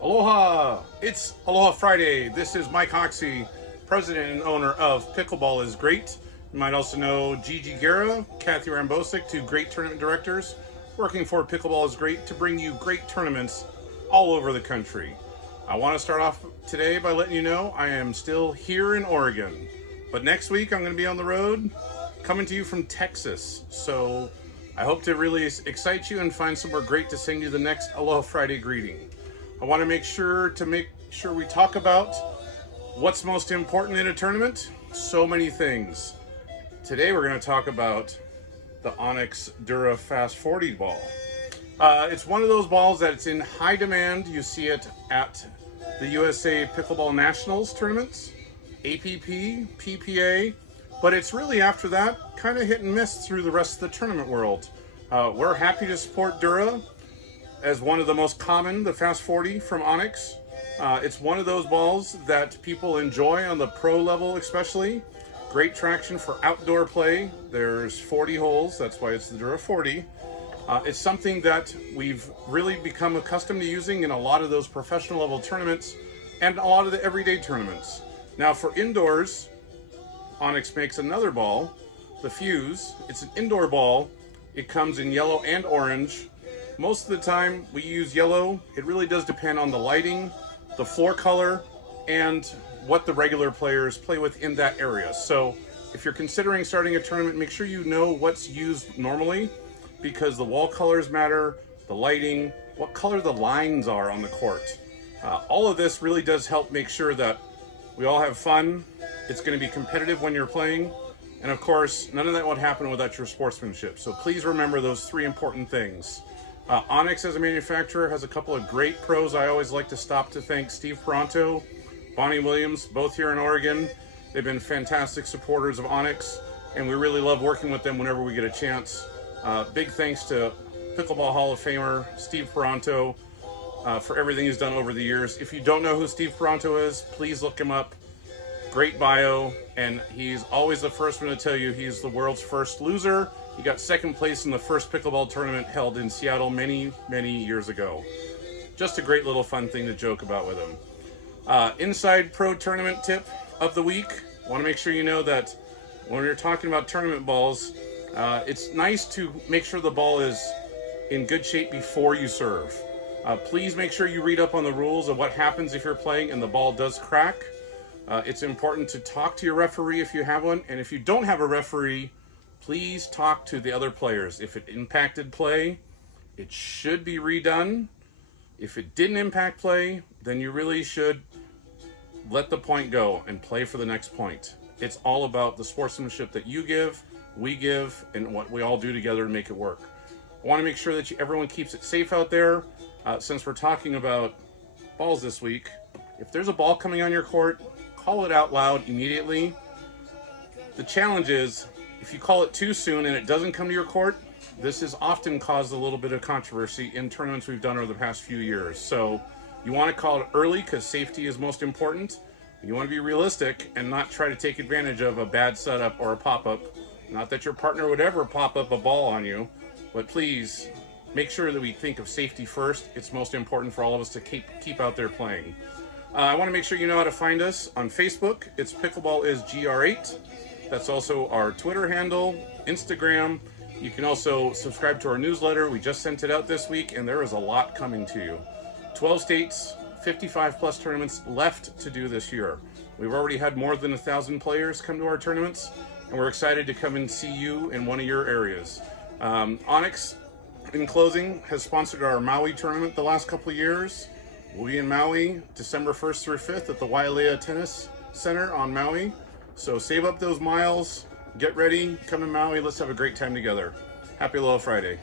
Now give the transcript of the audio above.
Aloha! It's Aloha Friday. This is Mike Hoxie, president and owner of Pickleballisgreat. You might also know Gigi Guerra, Kathy Rambosic, two great tournament directors working for Pickleballisgreat to bring you great tournaments all over the country. I want to start off today by letting you know I am still here in Oregon, but next week I'm going to be on the road coming to you from Texas. So I hope to really excite you and find somewhere great to send you the next Aloha Friday greeting. I want to make sure we talk about what's most important in a tournament. So many things. Today we're going to talk about the Onix Dura Fast 40 ball. It's one of those balls that's in high demand. You see it at the USA Pickleball Nationals tournaments, APP, PPA, but it's really after that kind of hit and miss through the rest of the tournament world. We're happy to support Dura as one of the most common, the Fast 40 from Onix. It's one of those balls that people enjoy on the pro level especially. Great traction for outdoor play. There's 40 holes, that's why it's the Dura 40. It's something that we've really become accustomed to using in a lot of those professional level tournaments and a lot of the everyday tournaments. Now for indoors, Onix makes another ball, the Fuse. It's an indoor ball. It comes in yellow and orange. Most of the time we use yellow. It really does depend on the lighting, the floor color, and what the regular players play with in that area. So if you're considering starting a tournament, make sure you know what's used normally, because the wall colors matter, the lighting, what color the lines are on the court. All of this really does help make sure that we all have fun. It's going to be competitive when you're playing. And of course, none of that would happen without your sportsmanship. So please remember those three important things. Onix as a manufacturer has a couple of great pros. I always like to stop to thank Steve Peranto, Bonnie Williams, both here in Oregon. They've been fantastic supporters of Onix, and we really love working with them whenever we get a chance. Big thanks to Pickleball Hall of Famer Steve Peranto for everything he's done over the years. If you don't know who Steve Peranto is, please look him up. Great bio, and he's always the first one to tell you he's the world's first loser. He got second place in the first pickleball tournament held in Seattle many, many years ago. Just a great little fun thing to joke about with him. Inside pro tournament tip of the week. I want to make sure you know that when you're talking about tournament balls, it's nice to make sure the ball is in good shape before you serve. Please make sure you read up on the rules of what happens if you're playing and the ball does crack. It's important to talk to your referee if you have one, and if you don't have a referee, please talk to the other players. If it impacted play, it should be redone. If it didn't impact play, then you really should let the point go and play for the next point. It's all about the sportsmanship that you give, we give, and what we all do together to make it work. I want to make sure that everyone keeps it safe out there. Since we're talking about balls this week, if there's a ball coming on your court, call it out loud immediately. The challenge is, if you call it too soon and it doesn't come to your court, this has often caused a little bit of controversy in tournaments we've done over the past few years. So you want to call it early because safety is most important. You want to be realistic and not try to take advantage of a bad setup or a pop-up. Not that your partner would ever pop up a ball on you, but please make sure that we think of safety first. It's most important for all of us to keep out there playing. I want to make sure you know how to find us on Facebook. It's Pickleballisgreat. That's also our Twitter handle, Instagram. You can also subscribe to our newsletter. We just sent it out this week, and there is a lot coming to you. 12 states, 55 plus tournaments left to do this year. We've already had more than 1,000 players come to our tournaments, and we're excited to come and see you in one of your areas. Onix, in closing, has sponsored our Maui tournament the last couple of years. We'll be in Maui December 1st through 5th at the Wailea Tennis Center on Maui. So save up those miles, get ready, come to Maui, let's have a great time together. Happy Aloha Friday.